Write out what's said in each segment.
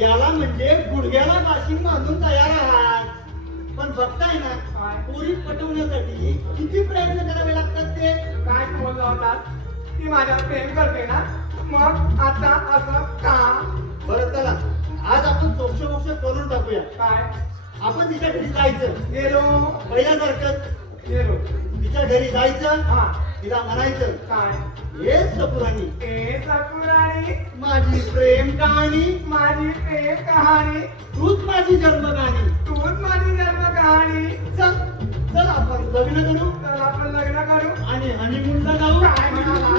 याला म्हणजे गुडघ्याला बाशिंग बांधून तयार आहात. पण बघताय ना, पोरी पटवण्यासाठी किती प्रयत्न करावे लागतात. ते काय बोलला होतास? ती माझ्यावर प्रेम करते ना, मग आता असं का? बरं चला, आज आपण सोक्ष मोक्ष करून टाकूया. काय? आपण तिच्या घरी जायचं. गेलो. पहिल्यासारखं गेलो. तिच्या घरी जायचं. हा. तिला म्हणायचं, काय? हे सपुराणी, ए सपुराणी, माझी प्रेम कहाणी, माझी प्रेम कहाणी, तूच माझी जन्म कहाणी, तूच माझी जन्म कहाणी. चल चल आपण लग्न करू. तर आपण लग्न करू आणि हनीमूनला जाऊ. काय म्हणाला?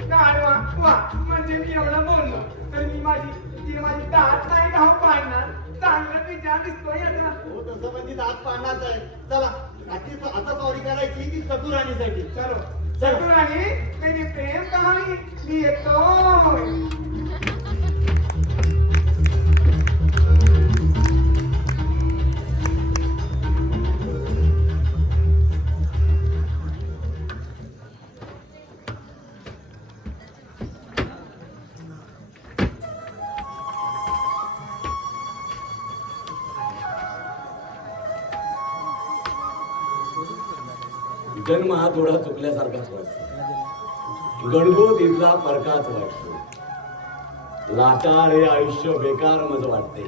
काय वा वा, म्हणजे मी एवढं बोललो तर ती माझी दात नाही घाव पाडणार. चांगलं विचार दिसतोय याचा. हो, तसं म्हणजे दात पाडणारच आहे. चला आता सॉरी करायची ती सपुराणीसाठी. चलो सपुराणी, मेरी प्रेम कहानी मी येतो. जन्म हा थोडा चुकल्यासारखाच वाटतो. गणगोत इथला फरकाच वाटतो. लाचार हे आयुष्य बेकार मज वाटते.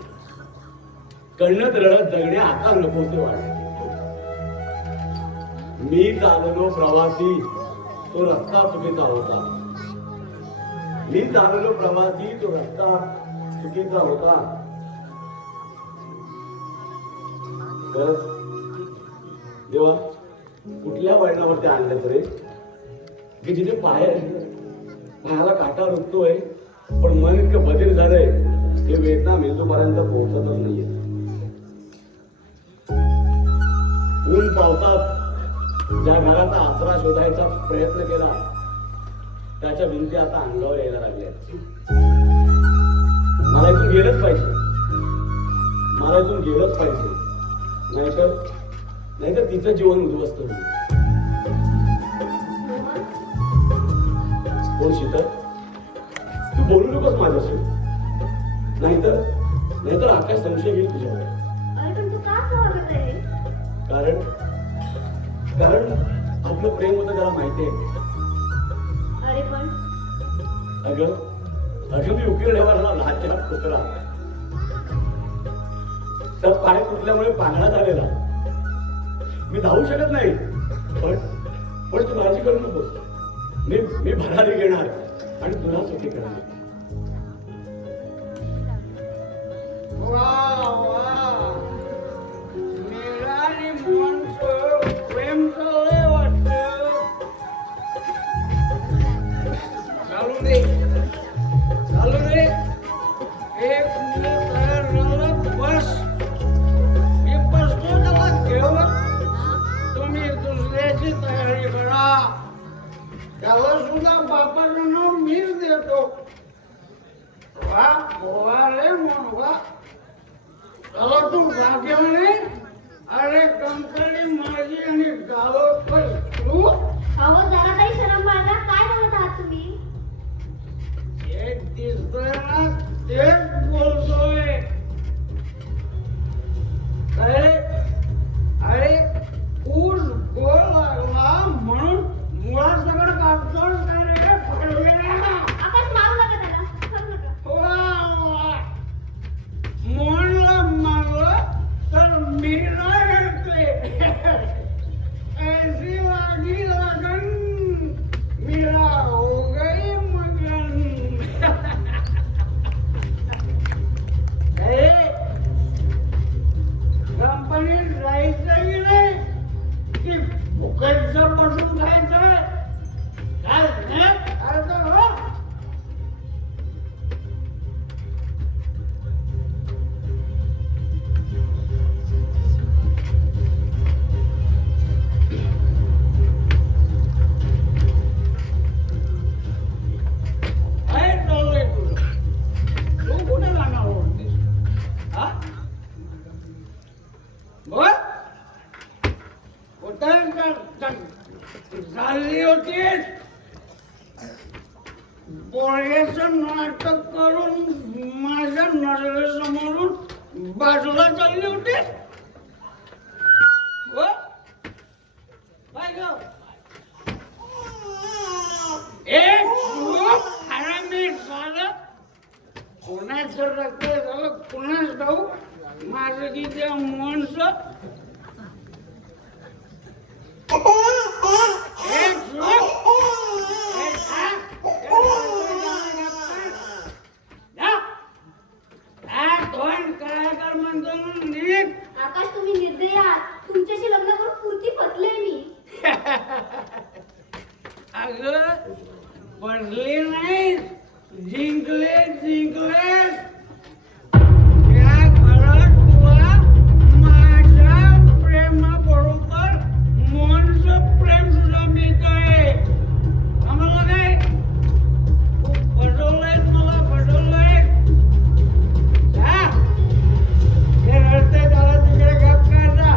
कण्णत रडत जगणे आता नकोसे वाटते. मी चाललो प्रवासी, तो रस्ता चुकीचा होता. मी चाललो प्रवासी, तो रस्ता चुकीचा होता. खरंच देवा, कुठल्या वळणावरती आणलं तरी की जिथे पायाला काटा रुततोय पण मन इतकं बधीर झालंय हे वेदना मेंदूपर्यंत पोहोचतच नाहीये. ऊन पावसात ज्या घराचा आसरा शोधायचा प्रयत्न केला त्याच्या भिंती आता अंगावर यायला लागल्या. मला इथून गेलंच पाहिजे. नाहीतर तिचं जीवन उद्ध्वस्त होईल. कोण शीतल, तू बोलू नकोस माझ्याशी. नाहीतर आकाश संशय घेईल तुझ्यावर. कारण आपलं प्रेम होतं त्याला माहिती आहे. अगं मी उकिरड्यावरला लहानच्या कुत्रा तर पाय फुटल्यामुळे पांगळा झालेला. मी धावू शकत नाही. पण तू काळजी करू नकोस. मी भरारी घेणार आणि तुला सुखी करणार. प्रेम वाटत. चालू दे. एक मिनिट तयार झालं बस. मी बसतो त्याला घेऊन. तुम्ही दुसऱ्याची तयारी करा. त्याला सुद्धा बापाचं नाव मीच देतो. वा रे वा. त्याला तू भाग्यवाने. अरे कंकणी माझी आणि गाव तू. अहो जरा काही शरम बाळगा. काय बोलत आहात तुम्ही? एक दिसतोय ना तेच बोलतोय. अरे ऊस गोल लागला म्हणून मुळा सगळं काढतोय का रे फळवेला? आपण मारू नका त्याला. करू नका. मोहनला मारलं तर मी नाही घेतले. ऐसी लागी लगन मेरा हो गई मगन. असं नाटक करून माझ्या नजरेसमोरून बाजूला चालली होती हो? काय गं? एक लोक हरामी झालं कोणाचं रक्त झालं कोणाच जाऊ माझं की त्या मोहनचं एक लोक आकाश तुम्ही निर्दयी आहात तुमच्याशी लग्न करून पुरती फसले मी अगं पडले नाही जिंकले जिंकले या घरात तुला माझ्या प्रेमाबरोबर मोहनचं प्रेम सुद्धा मिळतंय आम्हाला काय खूप फसवलंय मला फसवलंय हे रस्ते त्याला तिकडे गप करायचा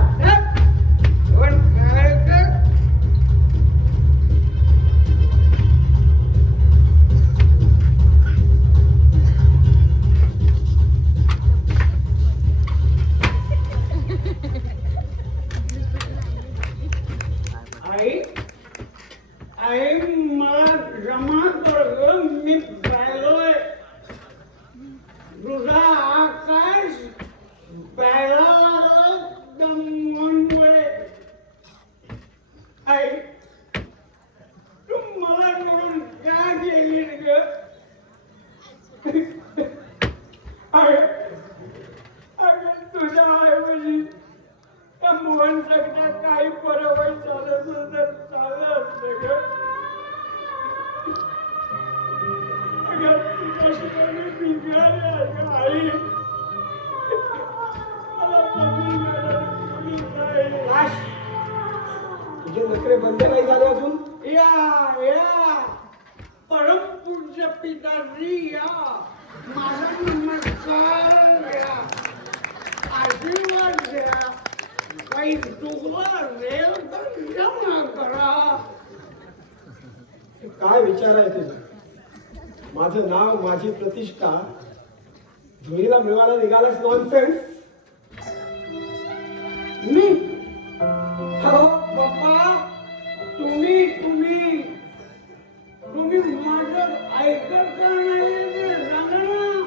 पण काय कर आई आई मला जमा कर गं, मी पाहिलोय तुझा आकाश पाहिला दममुळे आई तू मला सोडून का गेली ग आई अगं तुझ्या ऐवजी त्या मोहन सगळ्या काही परवाई चालत तर चाललं असतं ग अगं तुझ्याशिवाय बिघडले अगं आई मला समजून गेलं तुम्ही काय तुझे नखरे बंद नाही झाले अजून या परमपूज्य पिताजी या माझा नमस्कार घ्या आशीर्वाद द्या काही चुकलं असेल तर क्षमा करा काय विचार आहे तुझा माझं नाव माझी प्रतिष्ठा धुळीला मिळवायला निघालास नॉनसेन्स मी हो बाप्पा तुम्ही तुम्ही तुम्ही माझं ऐकत का नाही ते सांगा ना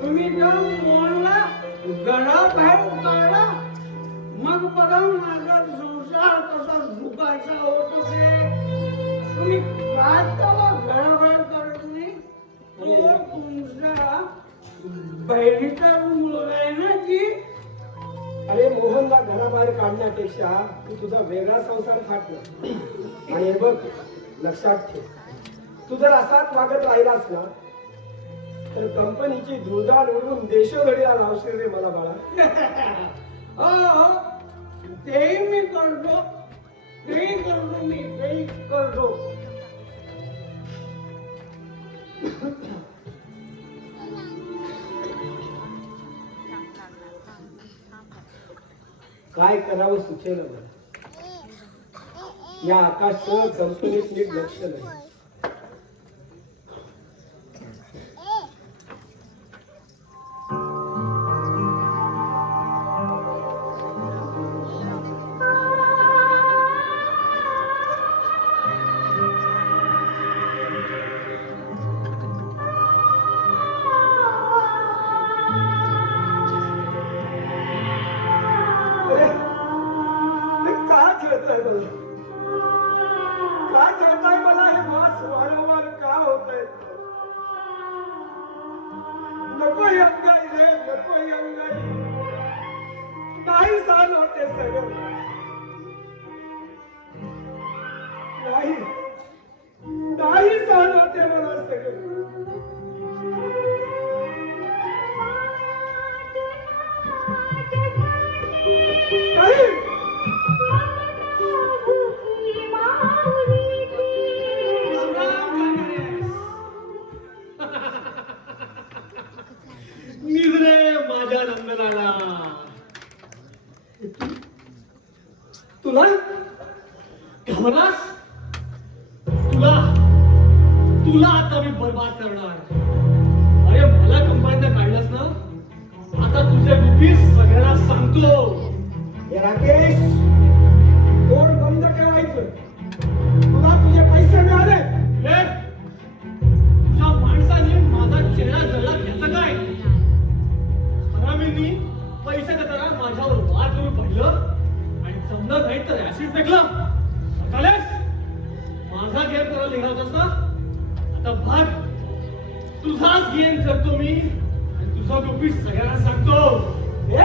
तुम्ही जाऊन मोहनला घराबाहेर काढा मग बघा माझा संसार कसा सुखाचा होतो ते तुम्ही का त्याला घराबाहेर काढत नाही तो तुमच्या बहिणीचा मुलगा आहे ना की अरे मोहनला घराबाहेर काढण्यापेक्षा तू तुझा वेगळा संसार थाट ना आणि हे बघ लक्षात ठेव तू जर असाच वागत राहिलास ना तर कंपनीची धुळदाण उडवून देशोधडीला लावशील रे मला बाळा हो तेही मी करतो तेही करतो मी तेही करतो काय करावं सुचेल मला या आकाशचं कंपनीत नीट लक्ष नाही मला हे वास वारंवार का होत नको अंगाई रे नको अंगाई नाही सहन होते सगळं नाही नाही सहन होते मला सगळं नाही निजरे माझ्या नंदनाला तुला घाबरलास तुला तुला आता मी बर्बाद करणार करणार. अरे मला कंपाऊंडला काढलंस ना, आता तुझे गुपित सगळ्यांना सांगतो. हे राकेश, तोंड बंद ठेवायचं. तुला तुझे पैसे मिळाले. हे, तुझ्या माणसाने माझा चेहरा जळला त्याचं काय? हरामींनी पैसे देताना माझ्यावर वाद करून पाहिलं आणि जमलं नाही तर ऍसिड फेकलं. चालेस माझा गेम करायला निघाला होतास ना, आता भाग तुझाच गेम करतो मी आणि तुझा गुपित सगळ्यांना सांगतो. हे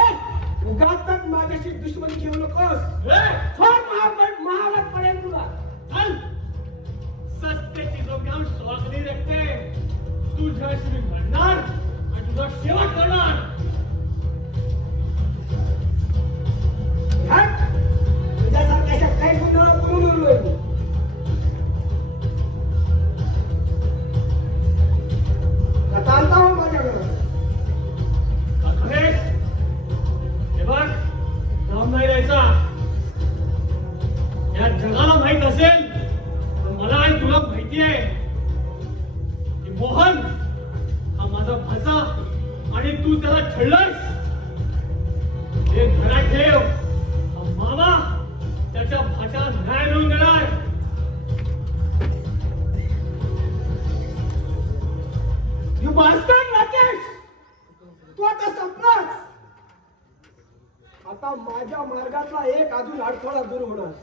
उगाच माझ्याशी दुश्मनी घेऊ नकोस. हे, फार महागात पडेल तुला. चल, सस्ते चीजों के हम शौक नहीं रखते. तुझ्याशी मी म्हणणार आणि तुझा शेवट करणार. हट. तुझ्यासारख्या काही गुन्हा करून उरलोय मी. आता आलता हो माझ्या घरात. खरेच हे बघ, जाऊन नाही द्यायचा. या जगाला माहित असेल तर मला आणि तुला माहिती आहे की मोहन हा माझा भाचा आणि तू त्याला छळलास. हे घरात ठेव. हा मामा त्याच्या भाच्याला न्याय मिळवून देणार. You bastard राकेश, तू आता संपलास. आता माझ्या मार्गातला एक अजून अडथळा दूर होणार.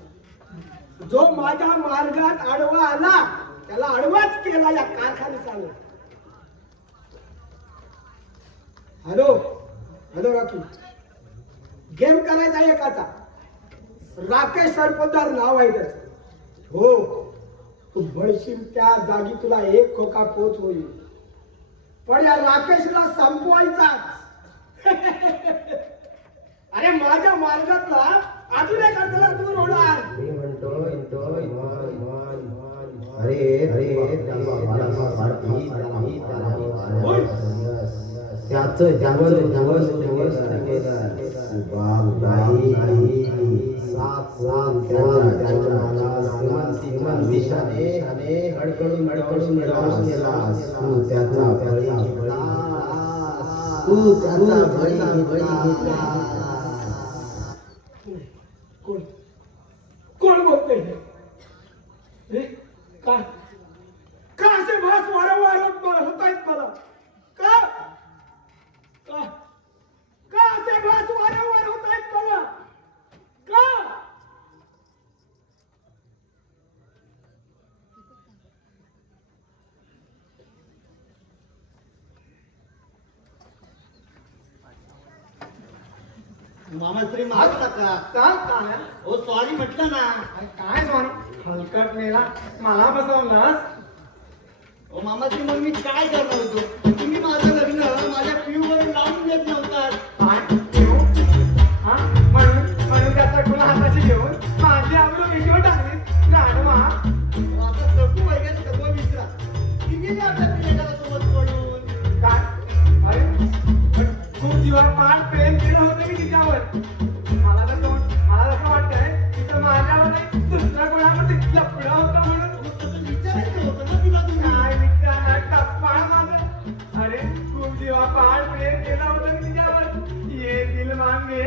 जो माझ्या मार्गात आडवा आला त्याला आडवाच केला या कारखान्याने. हॅलो हॅलो राखी, गेम करायचा एकाचा. राकेश सरपोतदार नाव आहे त्याचं. हो, तू म्हणशील त्या जागी तुला एक खोका पोच होईल, पण या राकेशला संपवायचाच. अरे माझ्या मार्गातला अजून एक अडथळा दूर होणार. मी म्हणतोय अरे अरे त्याचं जवळ जवळ दिशाने अडकडून अडकडून गेलास. तू त्याचा कोण कोण बोलतोय हे? का का असे भास वारंवार होत आहेत मला? का का का असे भास वारंवार होत आहेत मला? का? मामाश्री माफ नका. काय हो सॉरी म्हटलं ना. काय सॉरी हलकट मेला मला बसवलास. हो मामाश्री, मग मी काय करणार होतो? तुम्ही माझं लग्न माझ्या पिऊवरून लावून देत नव्हतात. काय देऊ? हा म्हणून त्याचा तुला हाताशी घेऊन माझी आबरू विषय टाकलीस गाडवा. हो, आता सकू वगैरे सगळं विसरा. तुम्ही आपल्या प्रियकरा सोबत पडून काय? अरे पण खूप दिवस फार प्रेम केलं होतं मी तिच्यावर. मला असं वाटतंय तिचं माझ्यावर नाही दुसऱ्या कोणामध्ये लपडं होतं म्हणून. तसं विचारायचं होतं ना तुला. तुम्ही काय विचारणार टप्पाळ माझं. अरे खूप दिवस फार प्रेम केलं होतं मी तिच्यावर. ये दिल मागे.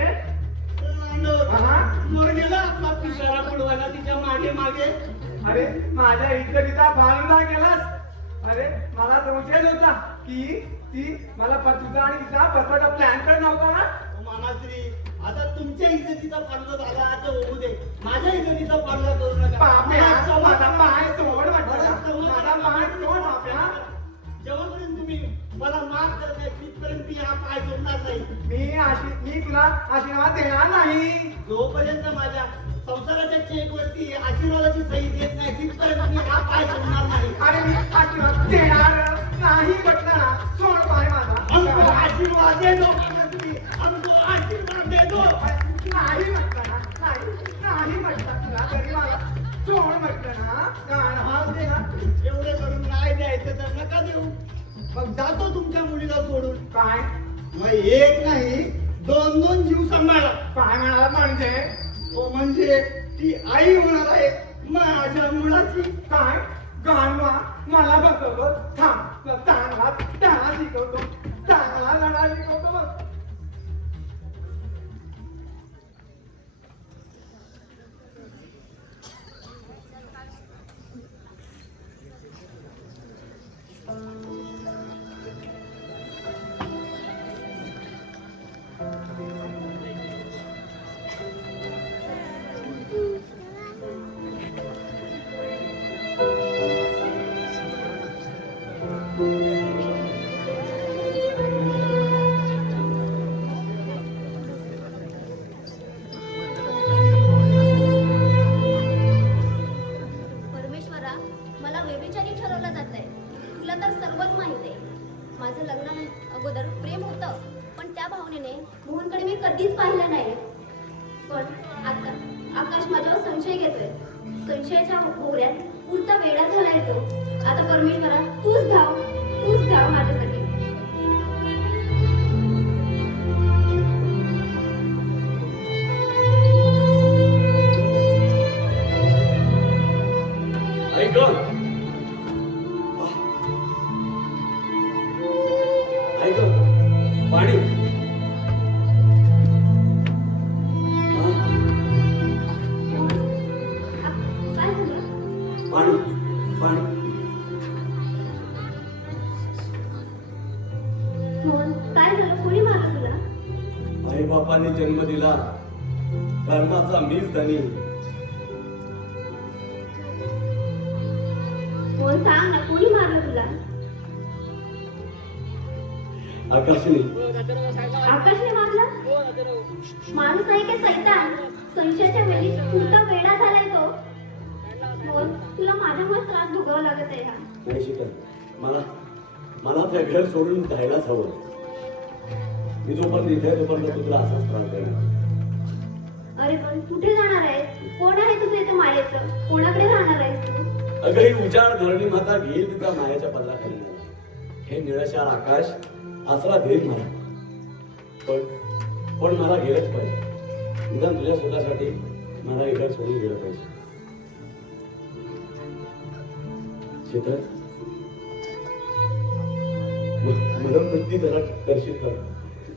हा? मर गेला आपला पिसारा पडवायला तिच्या मागे मागे. अरे माझ्या इज्जतीचा भावना केलास. अरे मला संशय होता की ती मला पत्रिका आणि तिचा बसवायचा प्लॅन करत नव्हता ना. हो मामाश्री, आता तुमच्या इज्जतीचा पाडला झाला आता होऊ दे. माझ्या इज्जतीचा पाडला करू नका. पाप्या, मला माझा पाय सोड म्हटलं. मला माझा पाय सोड पाप्या. जेव्हापर्यंत तुम्ही मला माफ करत नाही तिथपर्यंत मी हा पाय सोडणार नाही. मी तुला आशीर्वाद देणार नाही. जोपर्यंत माझ्या संसाराच्या चेकवरती आशीर्वादाची सही देत नाही तिथपर्यंत मी हा पाय सोडणार नाही. अरे मी आशीर्वाद देणार नाही म्हटलं ना. सोड पाय माझा. हमको आशीर्वाद दे दो मामाश्री, हमको आशीर्वाद दे दो. नाही म्हटलं ना. नाही म्हटलं तुला तरी मला सोड म्हटलं ना. काय हा दे ना. एवढे करून नाही द्यायचं तर नका देऊ. मग जातो तुमच्या मुलीला सोडून. काय मग एक नाही दोन दोन जीव सांभाळा. काय म्हणाला म्हणजे? हो म्हणजे ती आई होणार आहे माझ्या मुलाची. काय गाणवा मला बसव थांब चांगला लढा शिकवतो चांगला लढा शिकवतो बघ. परमेश्वरा, मला व्यभिचारी ठरवलं जात आहे. तुला तर सर्वच माहित आहे. माझं लग्ना अगोदर प्रेम होतं, पण त्या भावनेने मोहनकडे मी कधीच पाहिलं नाही. पण आता आकाश माझ्यावर संशय घेतोय. संशयाच्या भोवऱ्यात उलटा वेडा झालाय तो. आता परमेश्वरा, तूच धाव माझ्यासाठी. ऐक ऐक पाणी काय झालं? पाणी पाणी मोहन, काय झालं? कोणी मारलं तुला? आई बापाने जन्म दिला कर्माचा मीच धनी. मोहन, सांग ना, कोणी मारलं तुला? आकाशने आकाशने मारलं? माणूस आहे की सैतान? संशयाच्या वेळी उलटा वेडा झालाय तो. मोहन, तुला माझ्यामुळे त्रास भोगावा लागत आहे का? नाही शिकल, मला त्या घर सोडून जायलाच हवं. मी जोपर्यंत इथे आहे तोपर्यंत तुला असाच त्रास देणार. अरे पण कुठे जाणार आहेस? कोण आहे तुझं इथे मायेचं? कोणाकडे राहणार आहेस तू? अगं ही उजाड धरणी माता घेईल तिचा मायाच्या पदराखाली. हे निळशार आकाश आसरा देईल मला, पण मला गेलंच पाहिजे. निदान तुझ्या स्वतःसाठी मला हे घर सोडून गेलं पाहिजे. शीतल, मला पट्टी जरा करशील का?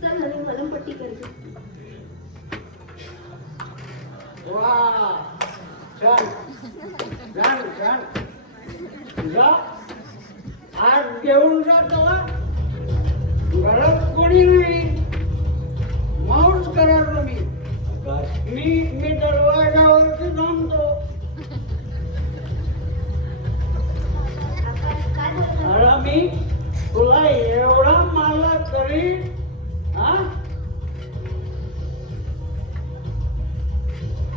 चल ना, मी मलमपट्टी करते. वा छान छान छान. जा आज घेऊन जा तेव्हा. घरात कोणी नाही, माऊस करा तुम्ही. आकाश, मी दरवाजावरती थांबतो. आकाश, काय झालं? अरे मी तुला एवढा मारला तरी हा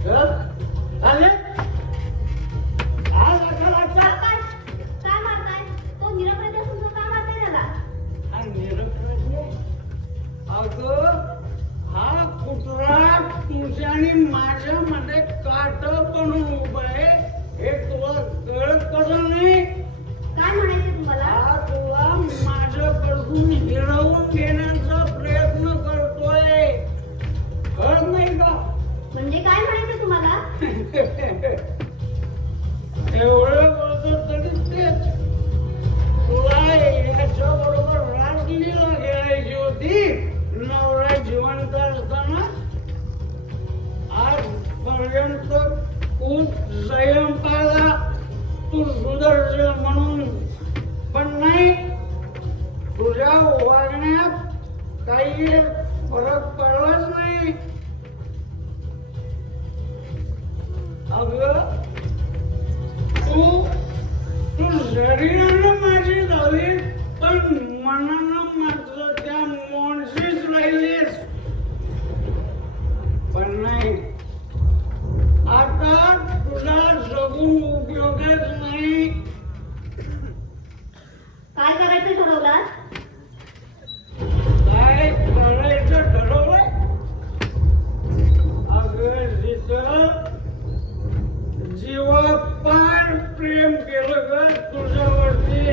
चाले आज अकराचा आकाश, काय मारताय? तो निरपराधी असून तो का मारताय त्याला? अगं हा कुत्रा तुझ्या आणि माझ्या मध्ये काट बनून उभं आहे. हे तुला कळत कसं नाही? काय म्हणायचं तुम्हाला? हा तुला माझ्याकडून हिरवून घेण्याचा प्रयत्न करतोय. कळत नाही का? म्हणजे काय म्हणायचं तुम्हाला? एवढं बोलतो तरी तेच. तुला याच्या बरोबर रासलीला खेळायची होती. नवरा जिवंत असताना आजपर्यंत खूप संयम पाळला तू सुधरशील म्हणून, पण नाही. तुझ्या वागण्यात काही फरक पडलाच नाही. अगं तू शरीरानं माझी झाली, पण मनानं मात्र त्या मोनशीच राहिलीस. पण नाही, आता तुला जगून उपयोगच नाही. काय करायचं ठरवलं? काय करायचं ठरवलंय? अगं तिथं जीवापार प्रेम केलं ग तुझ्यावरती.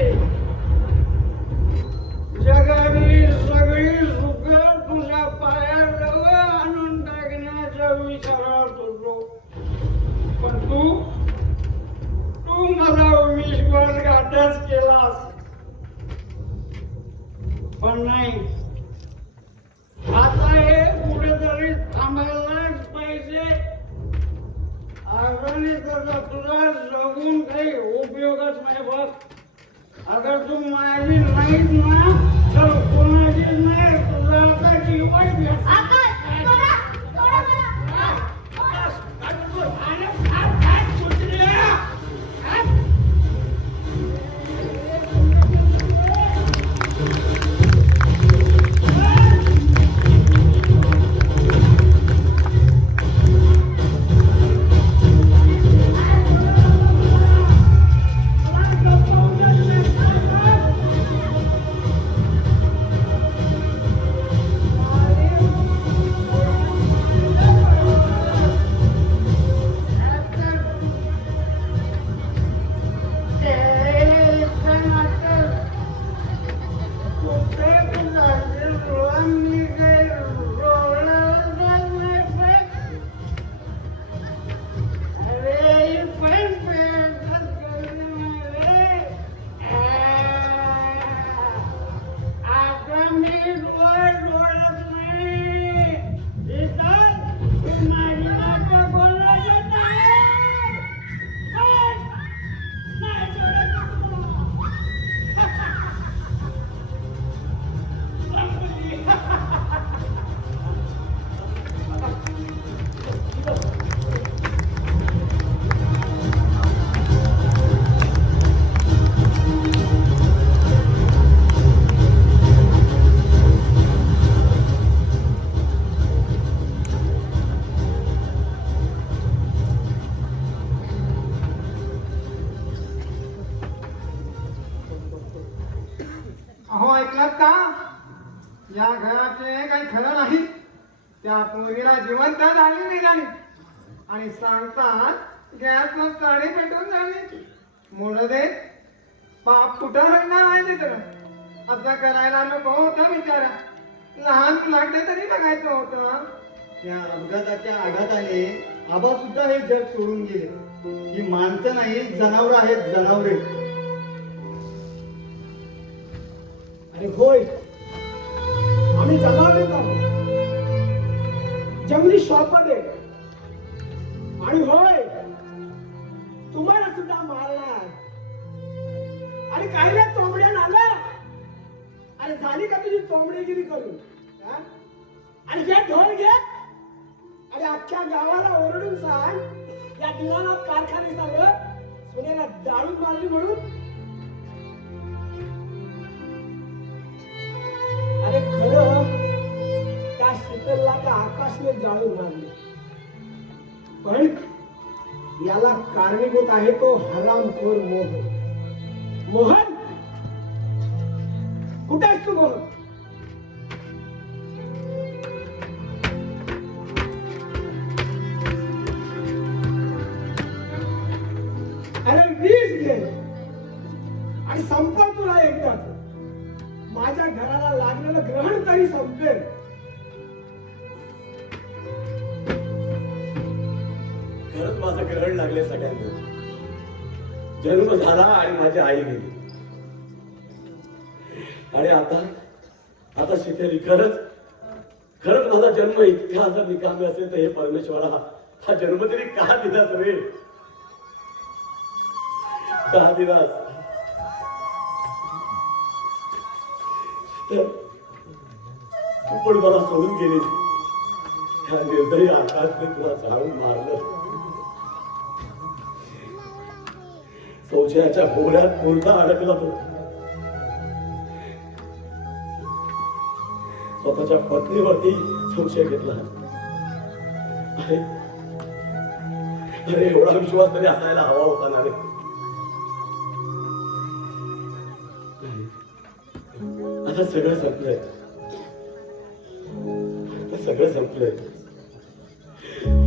जगातली सगळी सुख तुझ्या पायाजवळ आणून टाकण्याच्या विचारात होतो. पण तू मला विश्वास पण नाही, आता हे कुठेतरी थांबायलाच पाहिजे. अजूनही तुझा जगून काही उपयोगच नाही बघ. अगर तू माझी नाहीच ना तर कोणाची नाही, तुझा आता जीवन घेत. आकाश, सोडा, सोडा मला. आकाश, काय करतोय? अरे, काय कुत्र्या? काय? अहो ऐकलात का? या घराचे काही खरं नाही. त्या पोरीला जिवंत झाली निघाली आणि सांगतात गॅसला साडी पेटून झाली. मोड दे, पाप कुठं रडणार आहे तिकडं. असं करायला नको होतं बिचारा. लहान लागले तरी बघायचं होतं. त्या अपघाताच्या आघाताने आबा सुद्धा हे जग सोडून गेले. ही माणसं नाही, जनावर आहेत, जनावरे. अरे होय, आम्ही जनावरेच आहोत, जंगली श्वापद आहे. आणि होय, तुम्हाला सुद्धा मारणार. आणि काही ना चोंबड्यान आला. अरे झाली का तुझी चोंबडेगिरी करून? हा? आणि घे ढोल घे आणि अख्ख्या गावाला ओरडून सांग, या दिवाणात कारखाने झालं, सोन्याला जाळून मारली म्हणून. अरे खरं त्या शीतलला त्या आकाशने जाळून मारले, पण याला कारणीभूत आहे तो हरामखोर मोहन. मोहन, कुठे आहेस तू मोहन? अरे वीज घे आणि संपव तुला एकदाच. माझ्या घराला लागलेलं ग्रहण तरी संपेल. खरंच माझं ग्रहण लागले सगळ्यांना. जन्म झाला आणि माझी आई गेली. आणि आता शिकेली. खरंच माझा जन्म इतका जर निकामी असेल तर हे परमेश्वरा, हा जन्म तरी का दिलास रे? का दिलास? तू पण मला सोडून गेली. त्या निर्दयी आकाशने तुला जाळून मारलं. संशयाच्या भोवऱ्यात कोणता अडकला तो. स्वतःच्या पत्नीवरती संशय घेतला. अरे एवढा विश्वास तरी असायला हवा होता ना रे. आता सगळं संपलंय. सगळं संपलंय.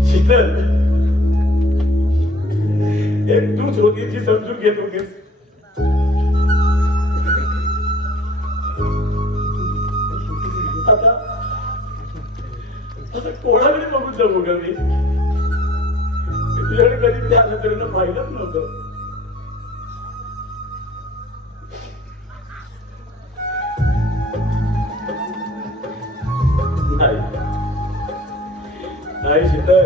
शीतल, एक तूच होती जी समजून घेत होतीस. आता कोणाकडे बघून जगू ग मी? तुझ्याकडे कधी त्या नजरेनं पाहिलंच नव्हतं. नाही शीतल,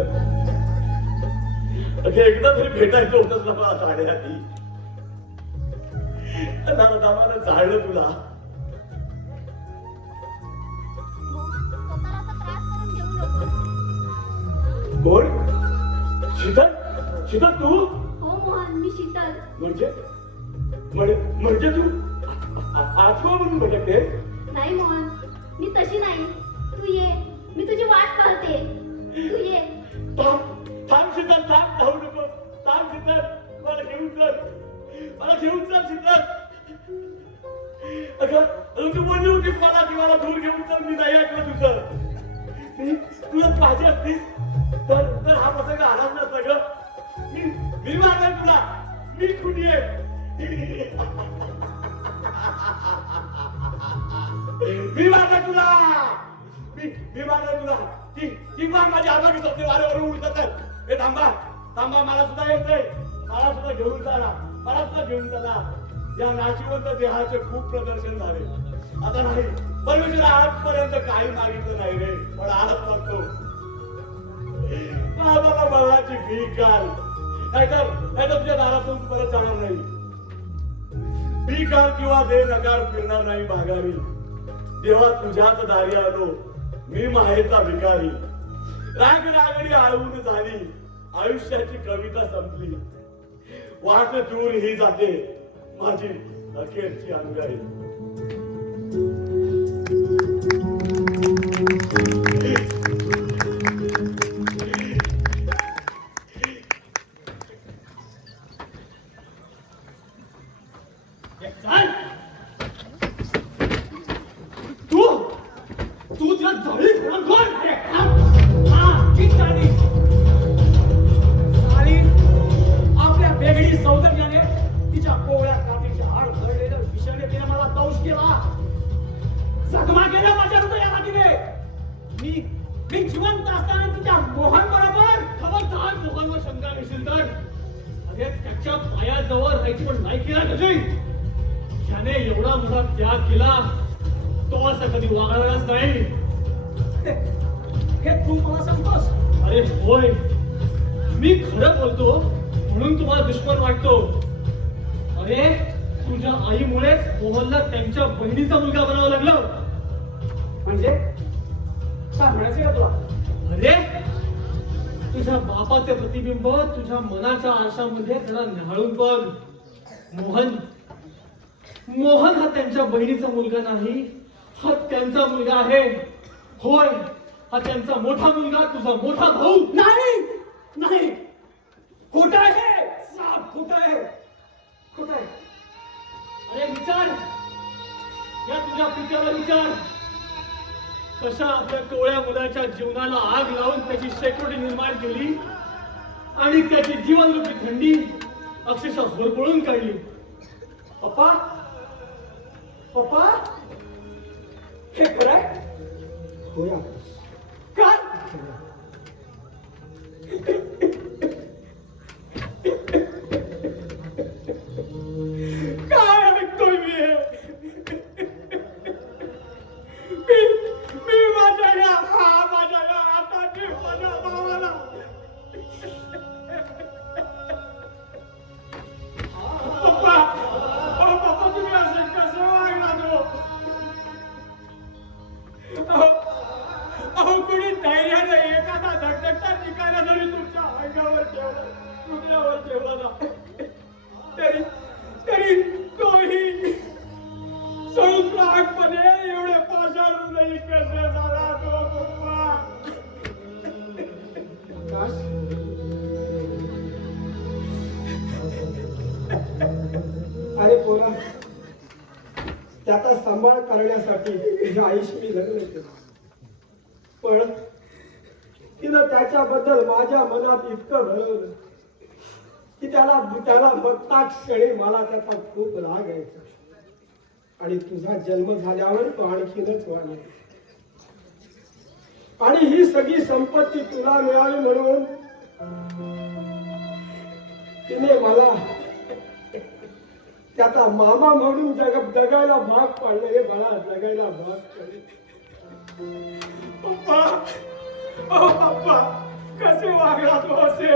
अगं एकदा तरी भेटायचं होतंच ना मला साडेआधी. दामानं झाडलं तुला. स्वतःला असा त्रास करून घेऊ नकोस. कोण? शीतल? शीतल तू? हो मोहन, मी शीतल. म्हणजे तू आठवा म्हणून भटकते? नाही मोहन, मी तशी नाही. तू ये, मी तुझी वाट पाहते. तू ये. थांब शीतल, थांब, धावू नको. थांब शीतल, मला घेऊन चल शीतल. अगं तू बोलली होतीस मला की मला दूर घेऊन चल. मी नाही ऐकलं तुझं. तुला पाहिजे असतीस तर हा प्रसंग आलाच नसता ग. मी मारणार तुला. मी खुनी आहे. मी मारणार तुला. मी मारणार तुला. ती माझ्या आरोग्य सत्य वाऱ्यावर उडतात. हे थांबा, मला सुद्धा यायचंय. मला सुद्धा घेऊन चला. या नाशिवंत देहाचे खूप प्रदर्शन झाले. आता नाही, परमेश्वर आजपर्यंत काही मागितलं नाही रे, पण आज मागतो. मला बळाची भीक घाल, नाहीतर तुझ्या दारातून परत जाणार नाही. भीक घाल किंवा दे नकार, फिरणार नाही माघारी. तेव्हा तुझ्याच दारी आलो मी, माहेरचा भिकारी. रागडी आळवून झाली, आयुष्याची कविता संपली. वाट दूर ही जाते माझी अखेरची अंगाई. तू तिला जवळी घालून कोण? आपल्या बेगडी सौंदर्याने तिच्या कोवळ्या काठीचे हाड भरलेलं विषाने तिने मला दंश केला. जखमा केल्या माझ्या हृदयाला तिने. मी जिवंत असताना तिच्या मोहन बरोबर. खबरदार मोहनवर शंका घेशील तर. अरे त्याच्या पायाजवळ राहायची पण नाही केला कशी. ज्याने एवढा मोठा त्याग केला तो असं कधी वागणारच नाही. हे तू मला सांगतोस? अरे होय, मी खरं बोलतो म्हणून तुम्हाला दुश्मन वाटतो. अरे तुझ्या आईमुळेच मोहनला त्यांच्या बहिणीचा मुलगा बनावं लागलं. म्हणजे काय म्हणायचं का तुला? अरे तुझ्या बापाचे प्रतिबिंब तुझ्या मनाच्या आरशामध्ये जरा न्याहाळून बघ. मोहन हा त्यांच्या बहिणीचा मुलगा नाही, हा त्यांचा मुलगा आहे. होय, हा त्यांचा मोठा मुलगा, तुझा मोठा भाऊ. नाही, खोटं आहे. साप खोटं आहे. अरे विचार, या तुझ्या पित्याला विचार. कशा आपल्या कोवळ्या मुलाच्या जीवनाला आग लावून त्याची शेकोटी निर्माण केली आणि त्याची जीवनरूपी थंडी अक्षरशः होरपळून काढली. पप्पा हे खरं आहे? होय काय? काय ऐकतोय मी? माझ्या या आता माझ्या भावाला पप्पा तुम्ही असे कसे वागला तो? अहो कुणी धैर्याने एखादा धगधगता ठिकाणा जरी तुमच्या अंगावर ठेवला, कुत्र्यावर ठेवला ना, तरी तोही सळूपणे एवढे पाषाण नाही कसे झाला तो पप्पा? अरे पोरा, त्याचा सांभाळ करण्यासाठी तुझ्या आईशी मी लग्न केलं, पण तिनं त्याच्याबद्दल माझ्या मनात इतकं भरवलं की त्याला बघता क्षणी मला त्याचा खूप राग यायचा. आणि तुझा जन्म झाल्यावर तो आणखीनच वाढला. आणि ही सगळी संपत्ती तुला मिळावी म्हणून तिने मला त्याचा मामा म्हणून जगायला भाग पाडलं. हे बाळा, जगायला भाग पाडले. पप्पा, ओ पप्पा, कसे वागला तो असे?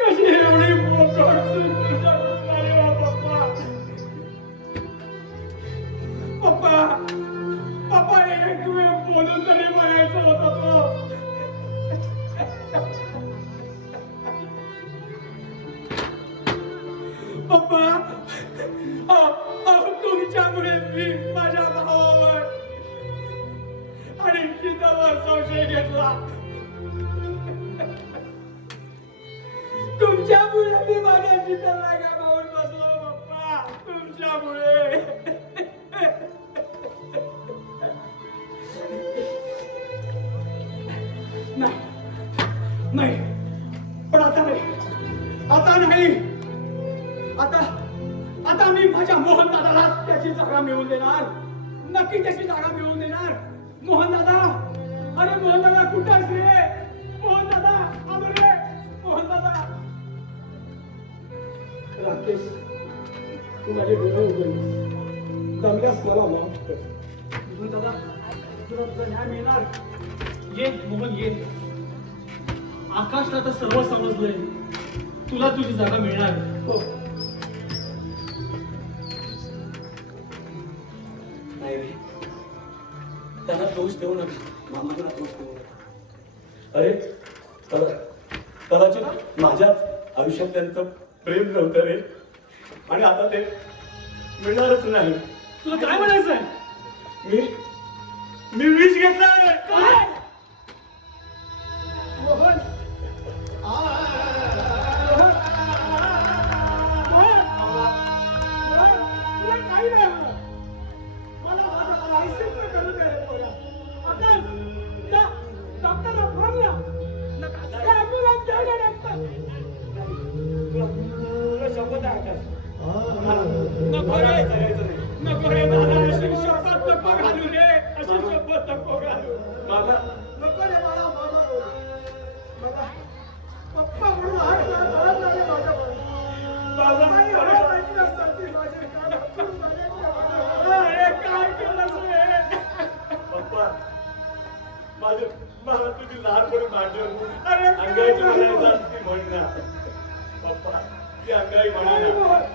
कशी एवढी मोकळ तुझ्याकडून झाली हो पप्पा? पप्पा, पप्पा एक वेळ बोलून तरी म्हणायचं होतं तो. पप्पा, तुमच्यामुळे मी माझ्या भावावर आणि शीतलवर संशय घेतला. तुमच्यामुळे मी माझ्या शीतलला गमावून बसलो पप्पा, तुमच्यामुळे. नाही नाही, पण आता नाही, आता नाही. आता मी माझ्या मोहन दादाला त्याची जागा मिळवून देणार, नक्की त्याची जागा मिळवून देणार. मोहन दादा, अरे मोहन दादा कुठं आहेस रे? मोहन दादा, आलो रे मोहन दादा. राकेश, तू माझे डोळे उघडलीस. जमल्यास मला माफ कर. मोहन दादा, तुला तुझा न्याय मिळणार. ये मोहन ये. आकाशला तर सर्व समजलंय, तुला तुझी जागा मिळणार. हो. नाही रे, त्यांना दोष देऊ नका, मामांना दोष देऊ नका. अरे कदाचित माझ्याच आयुष्यात त्यांचं प्रेम नव्हतं रे, आणि आता ते मिळणारच नाही. तुला काय म्हणायचंय? मी विष घेतलाय. काय? मोहन, तुला काही नाही होणार. मला माझं आयुष्य करू दे रे पोरा. आता जा, डॉक्टरला फोन लाव. त्या ॲम्ब्युलन्स घेऊन ये डॉक्टर. तुला शपथ आहे का? नको रे, नको रे दादा, अशी शपथ नको घालू रे, अशी शपथ नको घालू. मामा, नको रे मला, मला पप्पा म्हणून हात लावत नाही माझ्यावर. बाबा, एवढं माहिती नसतं की माझे कान हातून झाले की मला. हे काय केलं रे? पप्पा, मला तुझी लहानपणी मांडली. अरे अंगाईची म्हणायचं असती म्हण ना. पप्पा, ती अंगाई म्हणा ना.